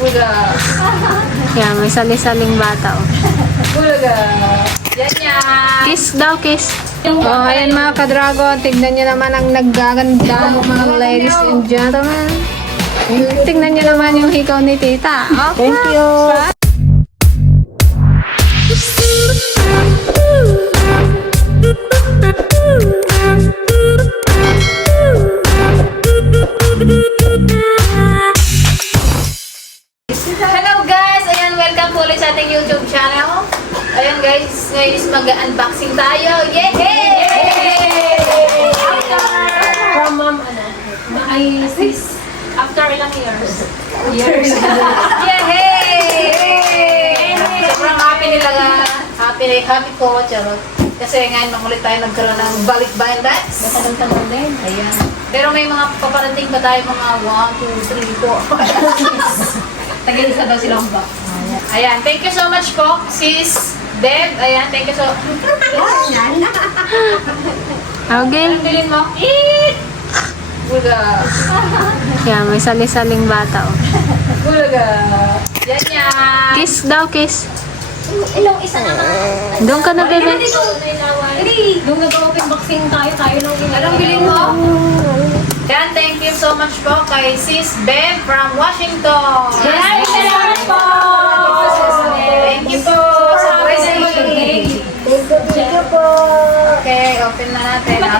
Bulaga. Yan, may sali-saling bata. Oh. Bulaga. Yan yan. Kiss daw, kiss. Oh, ayan mga ka-dragon. Tignan nyo naman ang naggaganda mga ladies and gentlemen. Tignan nyo naman yung hikaw ni tita. Okay. Thank you. Mag-unboxing tayo. Yay! From mom, ano? Ay, sis. After ilang years? Years. Yay! Sobrang happy nila nga. Happy, happy po, charot. Kasi ngayon makulit tayo nagkaroon ng balik-bayan dance. Matagal-tagal din. Ayan. Pero may mga paparating pa tayo mga 1, 2, 3, 4. Tag-isa daw silang box. Ayan, thank you so much po, sis Deb. Ayan, thank you so Okay. Anong bilin mo? Eat! Bulaga. Yan, may sali-saling bata. Oh. Bulaga. Yan yan. Kiss daw, kiss. Ilang isa naman. Doon ka na, bebe. Hindi. Nung nag-open boxing tayo, tayo nung. Anong bilin mo? Yan, thank you so much po kay sis Beb from Washington. Maraming salamat po!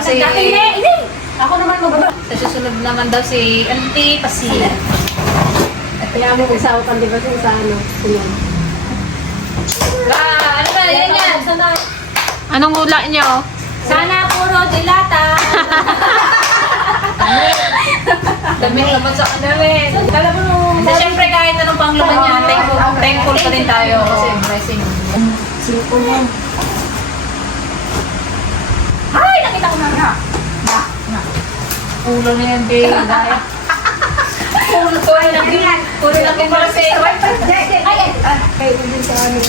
Kasi Hindi. Ako naman mag- sa susunod naman daw si Auntie Pasi. Kaya mo isaw ka, di ba? Sa ano? Kuyan. Ah, ano na, yan yan. Sana, Anong hula nyo? sana puro dilata. Dami naman sa kanamin. Kala mo nung... So, syempre kahit anong pang laman niya, thankful, thankful pa din tayo kasi blessing. Sino mo? Ay, nakita ko na. Ulo na yan, babe. Dahil. Ulo ko ay laki. Ulo laki para sa iyo. Ay, ay. Ay, hindi sa ano.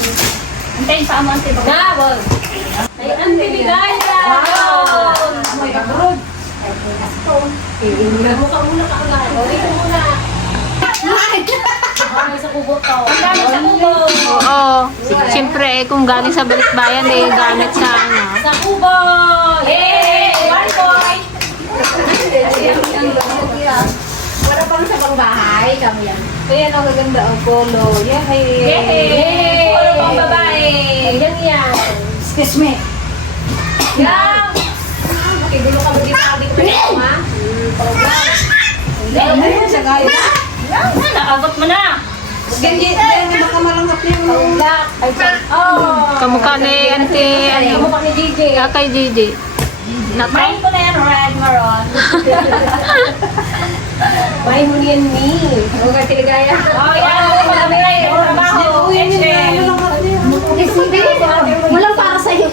Antayin sa amante ba? Gabol. Ay, ang binigay na. Wow! Amoy abroad. Mo ka muna ka agad. Okay ka muna. Ay, sa kubo to. Ang dami sa kubo. Oo. Siyempre, eh, kung galing sa balikbayan, eh, gamit sa ano. Sa kubo. Yay! One point. Wala pang sa pang bahay. Kami yan. Kaya ang gaganda ang polo. Yay! Yay! Puro pang babae. Yan yan. Excuse me. Yan. Makigulo ka ba dito? Sabi ko pa ha? Ayun sa gaya. Nakabot mo na. Ganyan, ganyan baka malanghap niya. Black. Oh. Kamukha ni Auntie, Ano pa ni DJ? kakay JJ. Main ko na yan, red maroon. Main mo yan ni. Okay, tiligaya. Oh, yan. Marami na yung trabaho. Excel. Walang para sa iyo.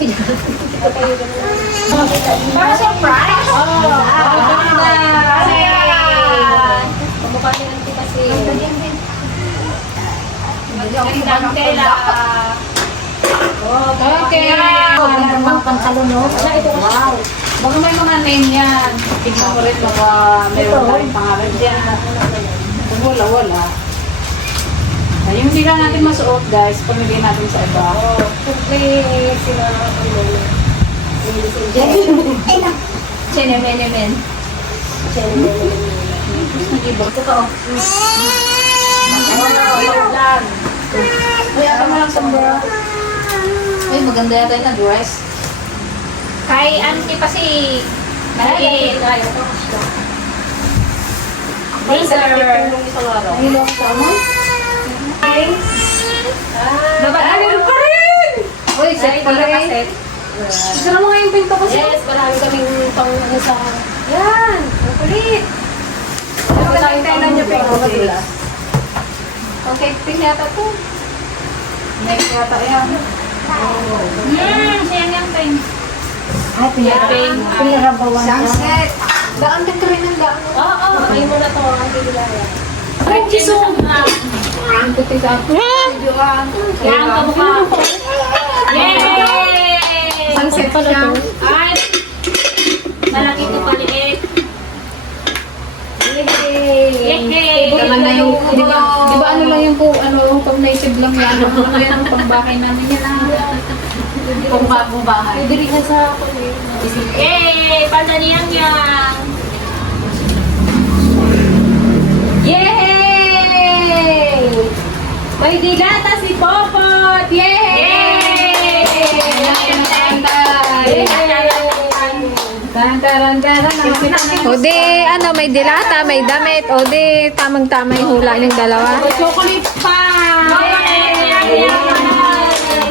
Para surprise. Oh. Ayan. Kamukha ni Kasi. Okay. Ang pantalon, no? Kasi. Wow. Baka may mga name yan. Tignan mo rin baka mayroon tayong pangalan dyan. Kung wala, wala. Ay, yung hindi natin masuot, guys, pamili natin sa iba. Oh, siyempre sila ano, ladies and gentlemen. Chenemenemen. Lang. Uy, ako na lang sa bra. Uy, maganda yata yung na-dress. Kay Auntie pa si Maliit. Blazer. Nahilo ko sa mo? Babae pa rin! Uy, set pala eh. Gusto mo nga yung pinto ko? Yes, marami kaming pang ano sa... Yan, ang kulit. Ano ka tayong kailan niya ko sila? Okay, pink yata to. Next yata yan. Hmm, siya yung pink. Pink. Sunset. Daan ka rin ang daan. Oo, oo. Ay mo na to, ang bilaya. Thank you so much. Ang puti sa ka. Yan, kamukha. Yay! Sunset siya. Ay! Malaki to paliit. Yay! Yay! Naman na yung, di ba, di ba ano lang yung po, ano, pang native lang yan. Ano na yan, pang bahay namin yan ah. Pang bagong bahay. Diri na sa ako eh. Yay! Pandaniyang yang! Yay! May dilata si Popot! Yay! O di, ano, may dilata, may damit. O di, tamang-tama yung hula yung dalawa. Chocolate pa!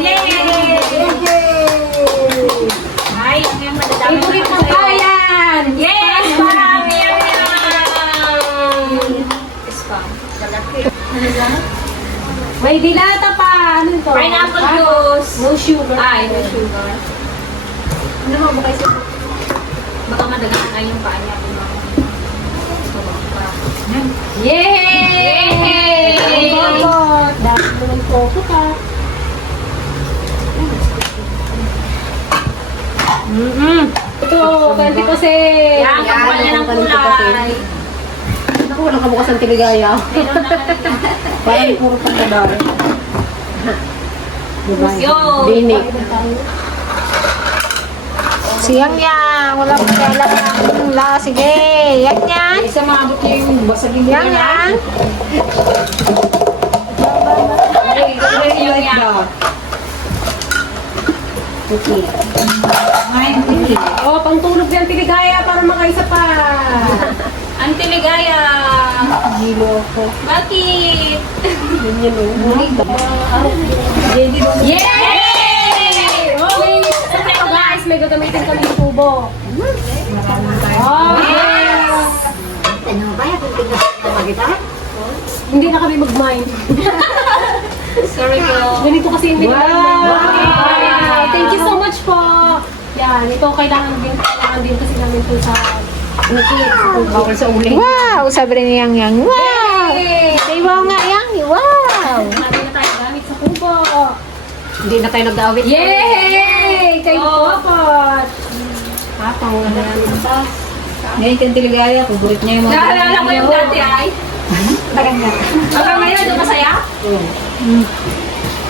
Yay! Ay, yung madadami Favorite ng bayan! Yes! Marami yan May dilata pa! Ano to? Pineapple juice. No sugar. Ay, no sugar. Ano mo ba kayo? Baka madagaan ay yung paa niya. Yay! Yay! Popot! Dami naman popot ah. Mm-mm. Ito, 20 kasi. Yan, kapal niya ng kulay. Naku, walang kabukas ng tiligaya. Parang puro pagkadar. Diba? Yo! Binik. Siyang yang, wala pa kaya lang la. Sige, yan yan. Isa maabot niya yung basag yung Yan yan. Yung yan. Okay. Ngayon. Oh, pantulog yan, tiligaya para makaisa pa. Ang tiligaya. Gilo ko. Bakit? Yay! May gagamitin kami yung tubo. Oh, yes! Hindi na kami mag-mind. Sorry po. Ganito kasi hindi Wow! Wow! Thank you so much po. Yan, ito kailangan din, kailangan din kasi namin ito sa Bawal sa uling. Wow, sabi ni Yang Yang. Wow! Say wow nga Yang. Wow! Marami na tayo gamit sa kubo. Hindi na tayo nag-awit. Yay! Kay Popot! Tapang na namin sa... Ngayon kang tiligaya, kuburit niya yung mga... Naalala ko yung dati ay. Maganda. Hanggang ngayon, yung masaya?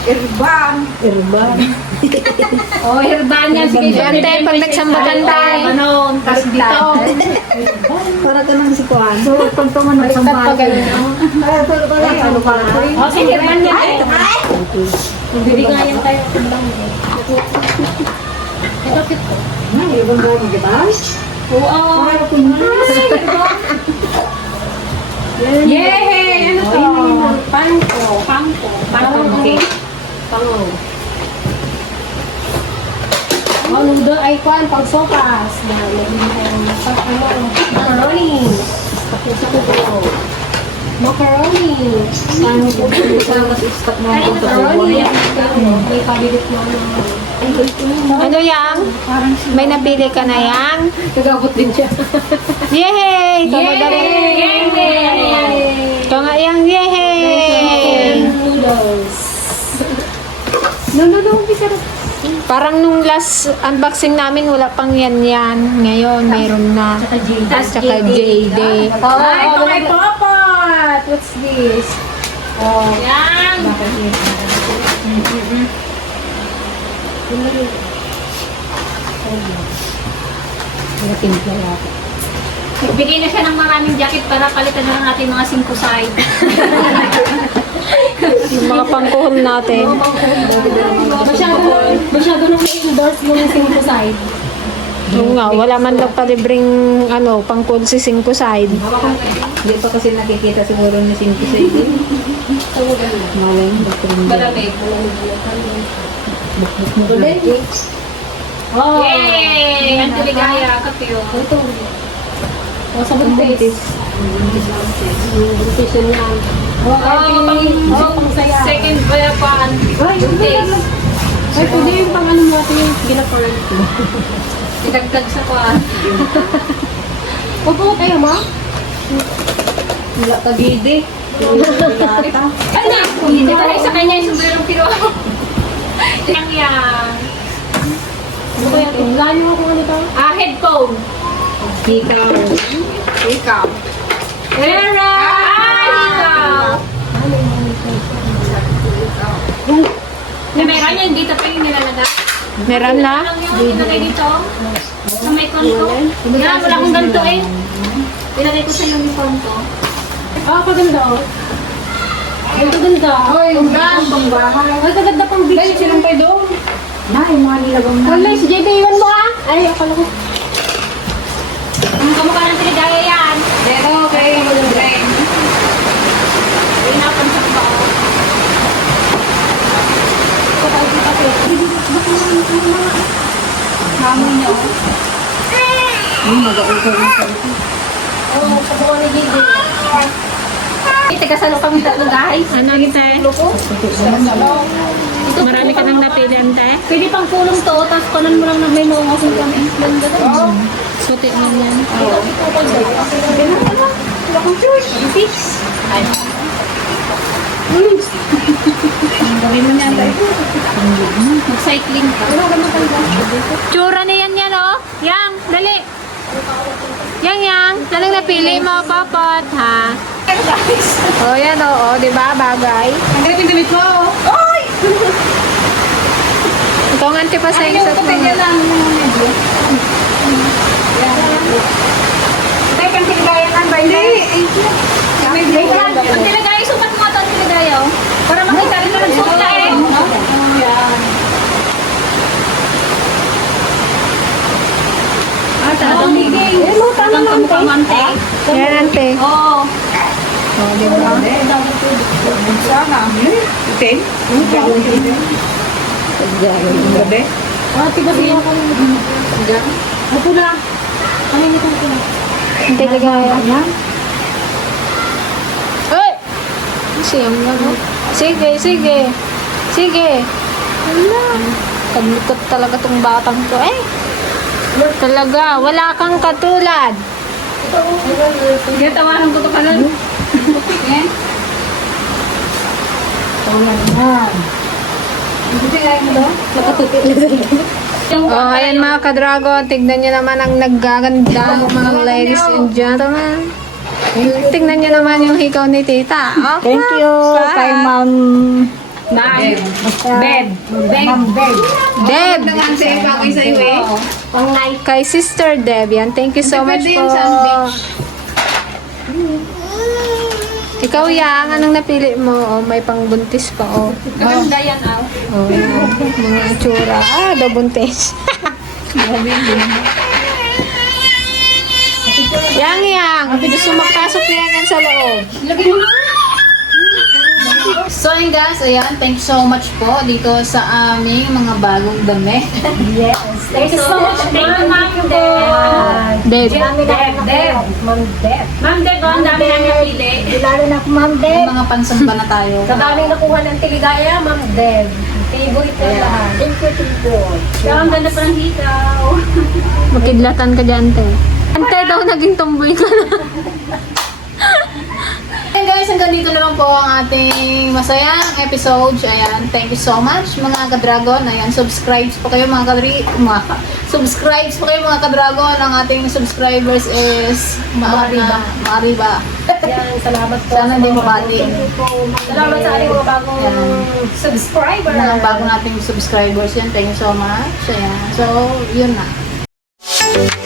Irban. Irban. Oh, hirban yan. Sige, tayo pag nagsambagan tayo. Ano, tapos dito. Para ka nang si Kuan. So, pag tuman ganun. Ay, pero pala, ano pa Oh, sige, hirban yan. eh. Bibigayan tayo. Ito, ito. Ay, ibang ba mo, di ba? Oo. Yay! Ano to? Pangko. Pangko. Pangko. Okay. Pango. Oh, noodle ay kwan, pang sopas. Macaroni. Macaroni. Ano po mo Ay, ang macaroni. May cabinet na ano. Na. Ano Yang? May napili ka na Yang? Nagabot din siya. Yay! Ikaw madali. Yay! Ikaw nga Yang. Yay! Noodles. No, no, no, bisa Parang nung last unboxing namin, wala pang yan yan. Ngayon, mayroon na. Tsaka JD. Oh, Ay, ito kay Popot! What's this? Oh. Yan! Timpla yata. Nagbigay na siya ng maraming jacket para palitan na lang natin mga cinco side. Yung mga pangkuhom natin. masyado, masyado nang na-endorse mo yung cinco side. Oo nga, wala man lang palibreng ano, pangkuhom si Cinco Side. Hindi pa kasi nakikita siguro ni Cinco sa iyo. Malay mo, Dr. Malamig. Oh! Yay! Ang tuligaya, kapiyo. Ito. O, sa buntis. Decision yan. Oh, pang, oh, pang saya. Second uh, pan. Ay, Buntis. Ay, pwede yung pang ano natin yung ginapurn. Idagdag sa pan. Opo, kayo ma? Wala ka gidi. Yata. Ano na? Hindi ba sa kanya yung sombrero kinuha? Yang yang. Ano kaya ito? Gano'n mo kung ano ito? Ah, headphone. Ikaw. Ikaw. Era! Ah, ikaw! Na meron yan dito pa yung nilalagay. Meron na? Ano yung dito? Sa may konto? Yan, wala akong ganito eh. Ilagay ko sa uniform ko. Ah, paganda oh. Ganito ganda. Hoy, yung gas, pang bahay. Ay, kaganda pang beach. Dahil silang pa doon. Na, yung mga nilagong na. Wala, si JB, iwan mo ah. Ay, akala ko. Ang kamukha ng tiligaya yan. Pero, okay, drain. Ay, napansak ba ako? Kapag di pa Hamon niya, oh. Hmm, mag-auto na sa ito. Oo, sa buwan ni JB. Eh, taga salo kami tatlo guys. Ano, te? Loko. Marami ka nang napilihan, te? Pwede pang kulong to, tapos kanan mo lang na may kasi kami. Oo. Puti man yan. Gawin mo niya, tayo. Cycling ka. Tsura na yan yan, oh. Yang, dali. Yang, yang. Anong napili mo, Popot, ha? Oh, yan, oo. Di ba? Bagay. Ang galit yung damit mo, oh. Oy! Ito ang antipasay Ay, sa yung kapit niya lang yung medyo. Tay, kang tiligayan ba? Hindi. Lang, ang tilagaya, sukat mo ito ang tilagaya. oh. Para makita rin na nagsuot ka eh. Yan. Ah, talagang tama lang. Kamante. Yan, ante. Oo. Oh, di ba? Sana. Itin? Gabi? Ah, tiba siya ako. Ako na. Kami nito ko na. Ante, ligaya. Uy! Siyam na, no? Sige, sige. Sige. Wala. Kalikot talaga tong batang to, eh. Talaga, wala kang katulad. Sige, tawanan ko to ka tiligayan mo to? Oh, ayan mga ka-dragon, tignan nyo naman ang naggaganda mga ladies and gentlemen. Tignan nyo naman yung hikaw ni tita. Okay. Thank you kay Ma'am Nine. Bed. Ma'am bed. Deb, Naman eh. Kay Sister Deb, yan. Thank you so much po. Yun. Ikaw yang, anong napili mo? Oh, may pangbuntis pa, oh. Maganda yan, ah. Oh, yan. Mga itsura. Ah, daw buntis. yang, yang. Gusto makasok na yan sa loob. So yun guys, ayan, thank you so much po dito sa aming mga bagong dami. Thank you so much. Thank you, Ma'am Deb. Deb. Deb, Deb. Ma'am Deb. Ma'am Deb, ang dami namin napili. Lalo na ako Ma'am Deb. Mga pansamba na tayo. Sa dami nakuha ng tiligaya, Ma'am Deb. Favorite na lahat. Thank you, thank you. Kaya ang ganda pa ng hikaw. Makidlatan ka dyan, te. Ante daw, naging tomboy ka na. Guys, hanggang dito naman po ang ating masayang episode. Ayan, thank you so much mga ka-dragon. Ayan, subscribe po kayo mga kadri... Mga ka- subscribe po kayo mga ka-dragon. Ang ating subscribers is... Maariba. Maariba. Yan, salamat po. Sana hindi mabati. Salamat sa ating mga bagong subscriber. Mga bago nating subscribers yan. Thank you so much. Ayan. So, yun na.